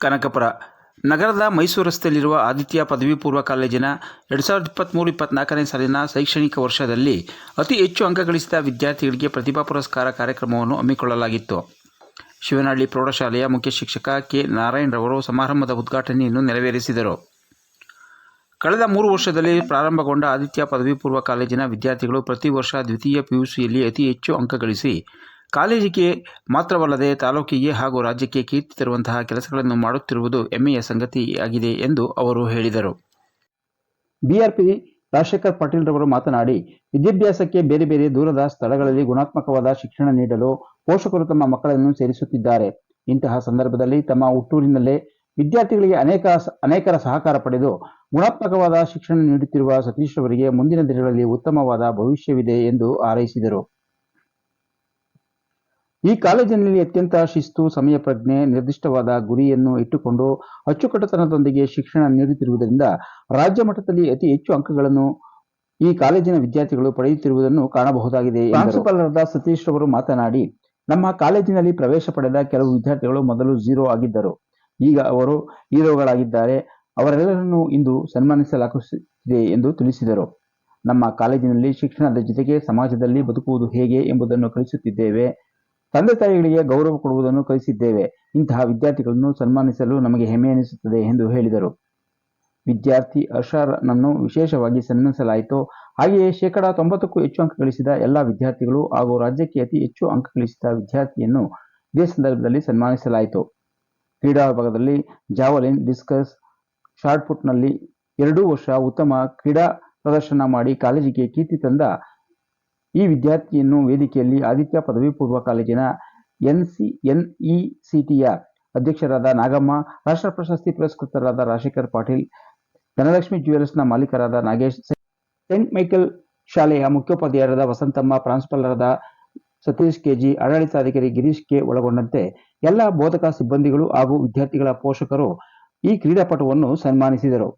ಕನಕಪುರ ನಗರದ ಮೈಸೂರು ರಸ್ತೆಯಲ್ಲಿರುವ ಆದಿತ್ಯ ಪದವಿ ಪೂರ್ವ ಕಾಲೇಜಿನ 2023-24ನೇ ಸಾಲಿನ ಶೈಕ್ಷಣಿಕ ವರ್ಷದಲ್ಲಿ ಅತಿ ಹೆಚ್ಚು ಅಂಕ ಗಳಿಸಿದ ವಿದ್ಯಾರ್ಥಿಗಳಿಗೆ ಪ್ರತಿಭಾ ಪುರಸ್ಕಾರ ಕಾರ್ಯಕ್ರಮವನ್ನು ಹಮ್ಮಿಕೊಳ್ಳಲಾಗಿತ್ತು. ಶಿವನಹಳ್ಳಿ ಪ್ರೌಢಶಾಲೆಯ ಮುಖ್ಯ ಶಿಕ್ಷಕ ಕೆ. ನಾರಾಯಣರವರು ಸಮಾರಂಭದ ಉದ್ಘಾಟನೆಯನ್ನು ನೆರವೇರಿಸಿದರು. ಕಳೆದ 3 ವರ್ಷದಲ್ಲಿ ಪ್ರಾರಂಭಗೊಂಡ ಆದಿತ್ಯ ಪದವಿ ಪೂರ್ವ ಕಾಲೇಜಿನ ವಿದ್ಯಾರ್ಥಿಗಳು ಪ್ರತಿ ವರ್ಷ ದ್ವಿತೀಯ ಪಿಯುಸಿಯಲ್ಲಿ ಅತಿ ಹೆಚ್ಚು ಅಂಕ ಗಳಿಸಿ ಕಾಲೇಜಿಗೆ ಮಾತ್ರವಲ್ಲದೆ ತಾಲೂಕಿಗೆ ಹಾಗೂ ರಾಜ್ಯಕ್ಕೆ ಕೀರ್ತಿ ತರುವಂತಹ ಕೆಲಸಗಳನ್ನು ಮಾಡುತ್ತಿರುವುದು ಹೆಮ್ಮೆಯ ಸಂಗತಿಯಾಗಿದೆ ಎಂದು ಅವರು ಹೇಳಿದರು. ಬಿಆರ್ಪಿ ರಾಜಶೇಖರ್ ಪಾಟೀಲ್ ರವರು ಮಾತನಾಡಿ, ವಿದ್ಯಾಭ್ಯಾಸಕ್ಕೆ ಬೇರೆ ಬೇರೆ ದೂರದ ಸ್ಥಳಗಳಲ್ಲಿ ಗುಣಾತ್ಮಕವಾದ ಶಿಕ್ಷಣ ನೀಡಲು ಪೋಷಕರು ತಮ್ಮ ಮಕ್ಕಳನ್ನು ಸೇರಿಸುತ್ತಿದ್ದಾರೆ. ಇಂತಹ ಸಂದರ್ಭದಲ್ಲಿ ತಮ್ಮ ಹುಟ್ಟೂರಿನಲ್ಲೇ ವಿದ್ಯಾರ್ಥಿಗಳಿಗೆ ಅನೇಕರ ಸಹಕಾರ ಪಡೆದು ಗುಣಾತ್ಮಕವಾದ ಶಿಕ್ಷಣ ನೀಡುತ್ತಿರುವ ಸತೀಶ್ ರವರಿಗೆ ಮುಂದಿನ ದಿನಗಳಲ್ಲಿ ಉತ್ತಮವಾದ ಭವಿಷ್ಯವಿದೆ ಎಂದು ಹಾರೈಸಿದರು. ಈ ಕಾಲೇಜಿನಲ್ಲಿ ಅತ್ಯಂತ ಶಿಸ್ತು, ಸಮಯ ಪ್ರಜ್ಞೆ, ನಿರ್ದಿಷ್ಟವಾದ ಗುರಿಯನ್ನು ಇಟ್ಟುಕೊಂಡು ಅಚ್ಚುಕಟ್ಟುತನದೊಂದಿಗೆ ಶಿಕ್ಷಣ ನೀಡುತ್ತಿರುವುದರಿಂದ ರಾಜ್ಯ ಮಟ್ಟದಲ್ಲಿ ಅತಿ ಹೆಚ್ಚು ಅಂಕಗಳನ್ನು ಈ ಕಾಲೇಜಿನ ವಿದ್ಯಾರ್ಥಿಗಳು ಪಡೆಯುತ್ತಿರುವುದನ್ನು ಕಾಣಬಹುದಾಗಿದೆ. ಪ್ರಾಂಶುಪಾಲರಾದ ಸತೀಶ್ ರವರು ಮಾತನಾಡಿ, ನಮ್ಮ ಕಾಲೇಜಿನಲ್ಲಿ ಪ್ರವೇಶ ಪಡೆದ ಕೆಲವು ವಿದ್ಯಾರ್ಥಿಗಳು ಮೊದಲು 0 ಆಗಿದ್ದರು. ಈಗ ಅವರು ಹೀರೋಗಳಾಗಿದ್ದಾರೆ. ಅವರೆಲ್ಲರನ್ನೂ ಇಂದು ಸನ್ಮಾನಿಸಲಾಗುತ್ತಿದೆ ಎಂದು ತಿಳಿಸಿದರು. ನಮ್ಮ ಕಾಲೇಜಿನಲ್ಲಿ ಶಿಕ್ಷಣದ ಜೊತೆಗೆ ಸಮಾಜದಲ್ಲಿ ಬದುಕುವುದು ಹೇಗೆ ಎಂಬುದನ್ನು ಕಲಿಸುತ್ತಿದ್ದೇವೆ. ತಂದೆ ತಾಯಿಗಳಿಗೆ ಗೌರವ ಕೊಡುವುದನ್ನು ಕಲಿಸಿದ್ದೇವೆ. ಇಂತಹ ವಿದ್ಯಾರ್ಥಿಗಳನ್ನು ಸನ್ಮಾನಿಸಲು ನಮಗೆ ಹೆಮ್ಮೆ ಎನಿಸುತ್ತದೆ ಎಂದು ಹೇಳಿದರು. ವಿದ್ಯಾರ್ಥಿ ಹರ್ಷರನ್ನು ವಿಶೇಷವಾಗಿ ಸನ್ಮಾನಿಸಲಾಯಿತು. ಹಾಗೆಯೇ 90ಕ್ಕೂ ಹೆಚ್ಚು ಅಂಕ ಗಳಿಸಿದ ಎಲ್ಲ ವಿದ್ಯಾರ್ಥಿಗಳು ಹಾಗೂ ರಾಜ್ಯಕ್ಕೆ ಅತಿ ಹೆಚ್ಚು ಅಂಕ ಗಳಿಸಿದ ವಿದ್ಯಾರ್ಥಿಯನ್ನು ಇದೇ ಸಂದರ್ಭದಲ್ಲಿ ಸನ್ಮಾನಿಸಲಾಯಿತು. ಕ್ರೀಡಾ ವಿಭಾಗದಲ್ಲಿ ಜಾವಲಿನ್, ಡಿಸ್ಕಸ್, ಶಾಟ್ಪುಟ್ನಲ್ಲಿ 2 ವರ್ಷ ಉತ್ತಮ ಕ್ರೀಡಾ ಪ್ರದರ್ಶನ ಮಾಡಿ ಕಾಲೇಜಿಗೆ ಕೀರ್ತಿ ತಂದ ಈ ವಿದ್ಯಾರ್ಥಿಯನ್ನು ವೇದಿಕೆಯಲ್ಲಿ ಆದಿತ್ಯ ಪದವಿ ಪೂರ್ವ ಕಾಲೇಜಿನ NECT ಅಧ್ಯಕ್ಷರಾದ ನಾಗಮ್ಮ, ರಾಷ್ಟ್ರ ಪ್ರಶಸ್ತಿ ಪುರಸ್ಕೃತರಾದ ರಾಜಶೇಖರ್ ಪಾಟೀಲ್, ಧನಲಕ್ಷ್ಮಿ ಜ್ಯುವೆಲ್ಸ್ನ ಮಾಲೀಕರಾದ ನಾಗೇಶ್, ಸೆಂಟ್ ಮೈಕಲ್ ಶಾಲೆಯ ಮುಖ್ಯೋಪಾಧ್ಯಾಯರಾದ ವಸಂತಮ್ಮ, ಪ್ರಾಂಶುಪಾಲರಾದ ಸತೀಶ್ ಕೆಜಿ, ಆಡಳಿತಾಧಿಕಾರಿ ಗಿರೀಶ್ ಕೆ ಒಳಗೊಂಡಂತೆ ಎಲ್ಲ ಬೋಧಕ ಸಿಬ್ಬಂದಿಗಳು ಹಾಗೂ ವಿದ್ಯಾರ್ಥಿಗಳ ಪೋಷಕರು ಈ ಕ್ರೀಡಾಪಟುವನ್ನು ಸನ್ಮಾನಿಸಿದರು.